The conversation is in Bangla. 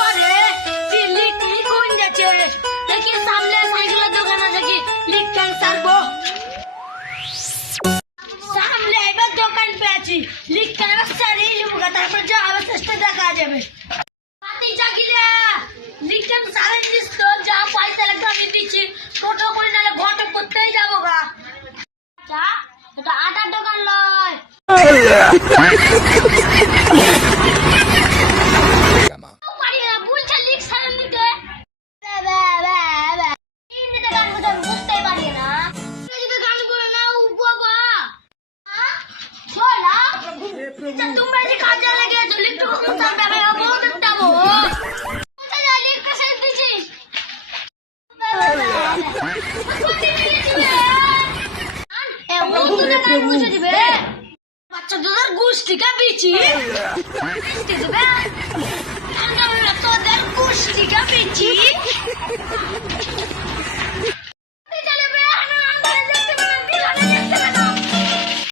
পারে তুই লিক লিক হয়ে যাচ্ছে দেখি সামনে সাইকেলের দোকানে দেখি লিক ক্যান সারবো সামনে এবার দোকান পেয়েছি লিক ক্যান সারিয়ে নেবো তারপর যা অবস্থা দেখা যাবে পাতি জাগিলা লিক ক্যান সারিয়ে দিস তো যা পয়সা লাগবে আমি দিচ্ছি টোটো করে নালে ঘটক করতেই যাবো গা আচ্ছা এটা আটার দোকান নয় বাচ্চাদের গোষ্ঠীকে বিচি তোদের গোষ্ঠীকে বিচি